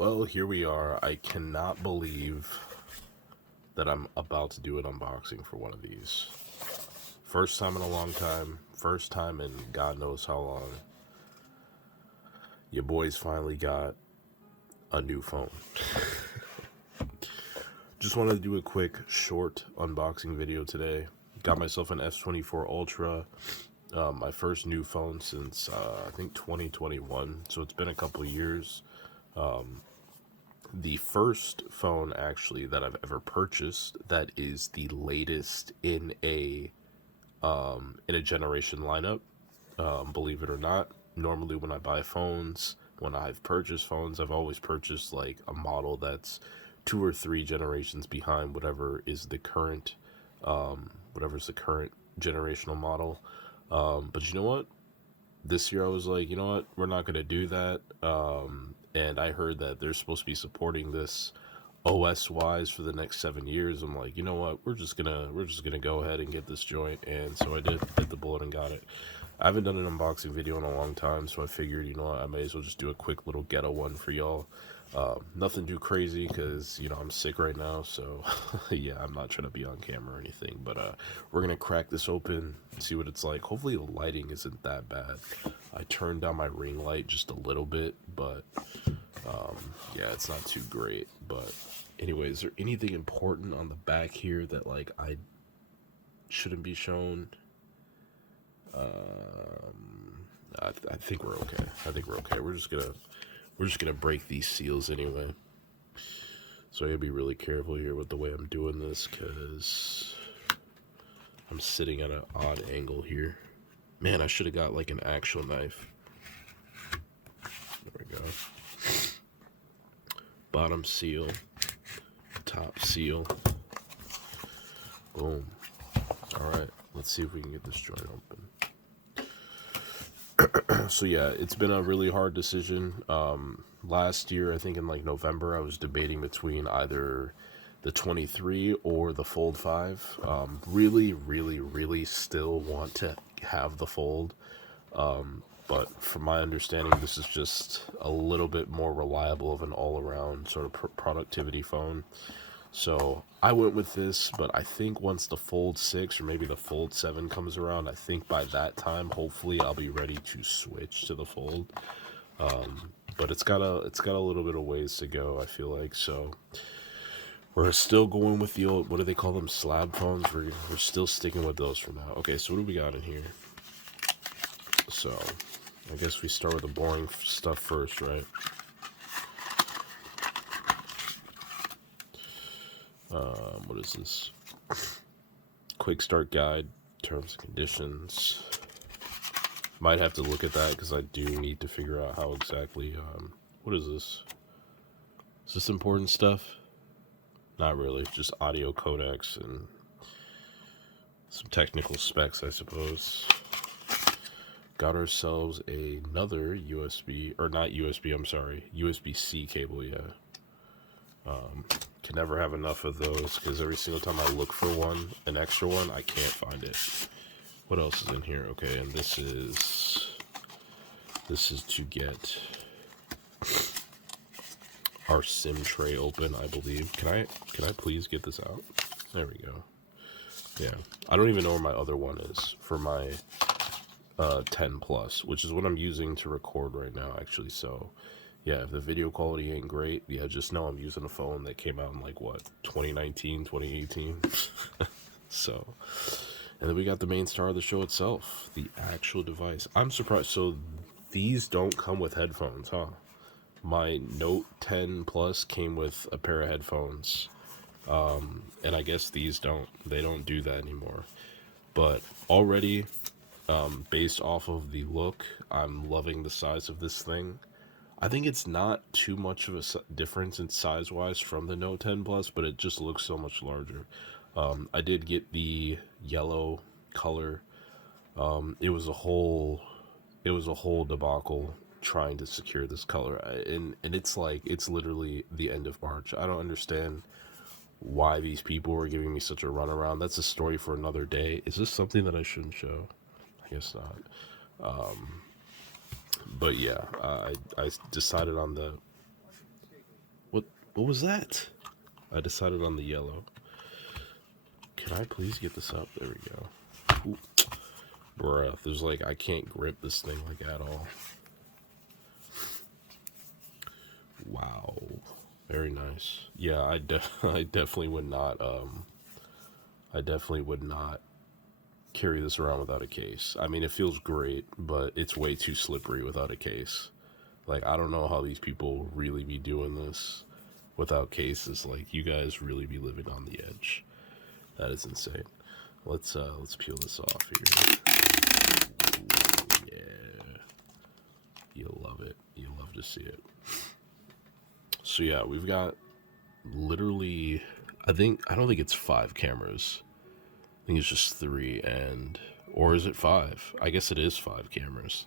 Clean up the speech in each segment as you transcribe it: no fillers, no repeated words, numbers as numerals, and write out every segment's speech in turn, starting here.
Well, here we are. I cannot believe that I'm about to do an unboxing for one of these. First time in a long time. First time in God knows how long. Your boys finally got a new phone. Just wanted to do a quick, short unboxing video today. Got myself an S24 Ultra. My first new phone since, I think, 2021. So it's been a couple years. The first phone actually that I've ever purchased that is the latest in a generation lineup. Believe it or not, normally when I buy phones, when I've purchased phones, I've always purchased like a model that's 2 or 3 generations behind whatever's the current generational model. But you know what? This year I was like, you know what? We're not gonna do that. And I heard that they're supposed to be supporting this OS wise for the next 7 years. I'm like, you know what? We're just gonna go ahead and get this joint. And so I did bit the bullet and got it. I haven't done an unboxing video in a long time, so I figured, you know what, I may as well just do a quick little ghetto one for y'all. Nothing too crazy because, you know, I'm sick right now, so yeah, I'm not trying to be on camera or anything, but we're gonna crack this open, see what it's like. Hopefully the lighting isn't that bad. I turned down my ring light just a little bit, but yeah, it's not too great. But anyway, is there anything important on the back here that like I shouldn't be shown? I think we're okay. We're just gonna break these seals anyway. So I gotta be really careful here with the way I'm doing this because I'm sitting at an odd angle here. Man, I should have got like an actual knife. There we go. Bottom seal, top seal. Boom. All right, let's see if we can get this joint open. So yeah, it's been a really hard decision. Last year, I think in like November, I was debating between either the 23 or the Fold 5. Really still want to have the Fold. But from my understanding, this is just a little bit more reliable of an all-around sort of productivity phone. So I went with this, but I think once the Fold 6 or maybe the Fold 7 comes around, I think by that time, hopefully, I'll be ready to switch to the Fold. But it's got a little bit of ways to go, I feel like. So we're still going with the old, what do they call them, slab phones? We're still sticking with those for now. Okay, so what do we got in here? So I guess we start with the boring stuff first, right? What is this? Quick start guide, terms and conditions. Might have to look at that because I do need to figure out how exactly, what is this? Is this important stuff? Not really, just audio codecs and some technical specs, I suppose. Got ourselves another USB, or not USB, I'm sorry, USB-C cable, yeah. Can never have enough of those because every single time I look for one, an extra one, I can't find it. What else is in here? Okay, and this is to get our SIM tray open, I believe. Can I please get this out? There we go. Yeah, I don't even know where my other one is for my 10 plus, which is what I'm using to record right now, actually. So yeah, if the video quality ain't great, yeah, just know I'm using a phone that came out in like what, 2019, 2018. So, and then we got the main star of the show itself, the actual device. I'm surprised. So these don't come with headphones, huh? My Note 10 Plus came with a pair of headphones, and I guess these don't. They don't do that anymore. But already, based off of the look, I'm loving the size of this thing. I think it's not too much of a difference in size-wise from the Note 10 Plus, but it just looks so much larger. I did get the yellow color. It was a whole debacle trying to secure this color, and it's like, it's literally the end of March. I don't understand why these people were giving me such a runaround. That's a story for another day. Is this something that I shouldn't show? I guess not. But yeah, I decided on the What was that? I decided on the yellow. Can I please get this up? There we go. Ooh. Bruh, there's like, I can't grip this thing like at all. Wow. Very nice. Yeah, I definitely would not, I definitely would not carry this around without a case. I mean, it feels great, but it's way too slippery without a case. Like, I don't know how these people really be doing this without cases. Like, you guys really be living on the edge. That is insane. Let's peel this off here. Ooh, yeah. You'll love it. You'll love to see it. So yeah, we've got literally, I don't think it's 5 cameras. I think it's just 3 or is it 5? I guess it is 5 cameras.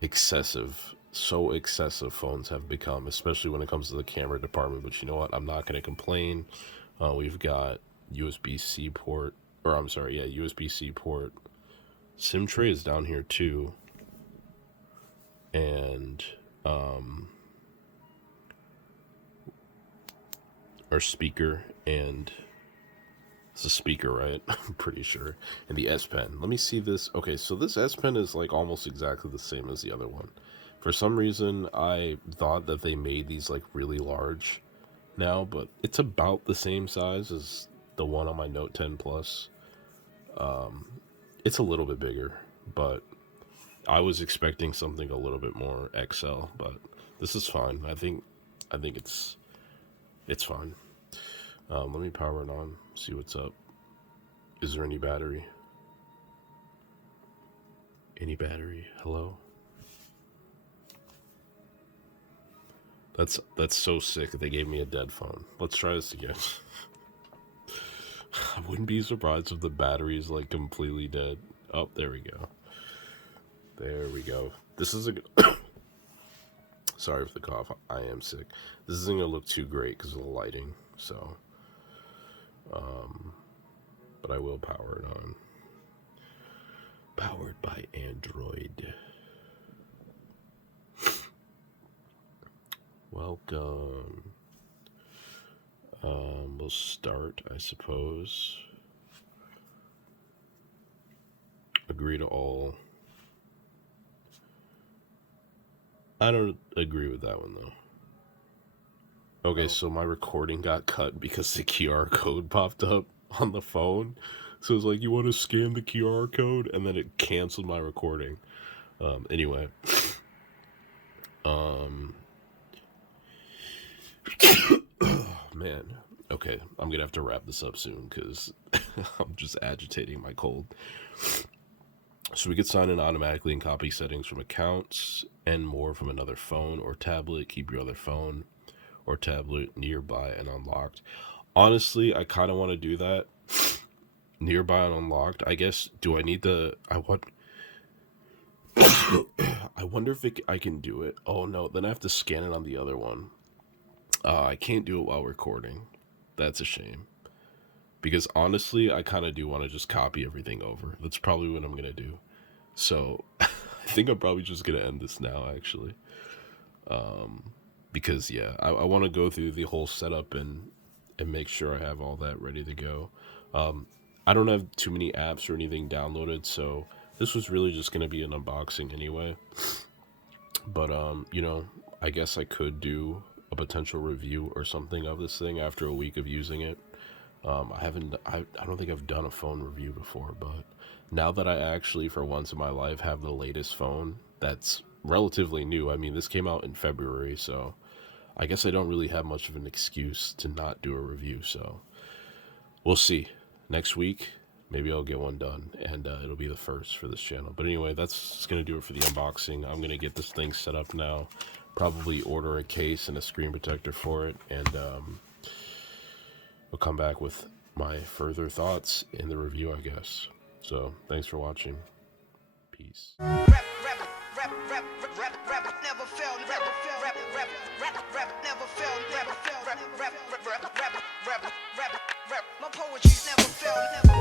Excessive. So excessive phones have become, especially when it comes to the camera department. But you know what? I'm not going to complain. We've got USB-C port, or I'm sorry, yeah, USB-C port. SIM tray is down here too. And, our speaker, and it's a speaker, right? I'm pretty sure. And the S Pen. Let me see this. Okay, so this S Pen is like almost exactly the same as the other one. For some reason, I thought that they made these like really large now, but it's about the same size as the one on my Note 10 Plus. It's a little bit bigger, but I was expecting something a little bit more XL, but this is fine. I think it's fine. Let me power it on, see what's up. Is there any battery? Any battery? Hello? That's so sick. They gave me a dead phone. Let's try this again. I wouldn't be surprised if the battery is like completely dead. Oh, there we go. There we go. This is a sorry for the cough. I am sick. This isn't gonna look too great because of the lighting. So, but I will power it on. Powered by Android. Welcome. We'll start, I suppose. Agree to all. I don't agree with that one, though. Okay, so my recording got cut because the QR code popped up on the phone. So it's like, you want to scan the QR code? And then it canceled my recording. Anyway. Man. Okay, I'm going to have to wrap this up soon because I'm just agitating my cold. So we could sign in automatically and copy settings from accounts and more from another phone or tablet. Keep your other phone or tablet nearby and unlocked. Honestly, I kind of want to do that. Nearby and unlocked. I guess, do I need the... I wonder if I can do it. Oh no, then I have to scan it on the other one. I can't do it while recording. That's a shame. Because honestly, I kind of do want to just copy everything over. That's probably what I'm going to do. So, I think I'm probably just going to end this now, actually. Because, yeah, I want to go through the whole setup and make sure I have all that ready to go. I don't have too many apps or anything downloaded, so this was really just going to be an unboxing anyway. But, you know, I guess I could do a potential review or something of this thing after a week of using it. I don't think I've done a phone review before, but now that I actually, for once in my life, have the latest phone that's relatively new. I mean, this came out in February, so I guess I don't really have much of an excuse to not do a review, so we'll see. Next week, maybe I'll get one done, and it'll be the first for this channel. But anyway, that's going to do it for the unboxing. I'm going to get this thing set up now, probably order a case and a screen protector for it, and I'll come back with my further thoughts in the review, I guess. So, thanks for watching. Peace. My poetry's never failed, never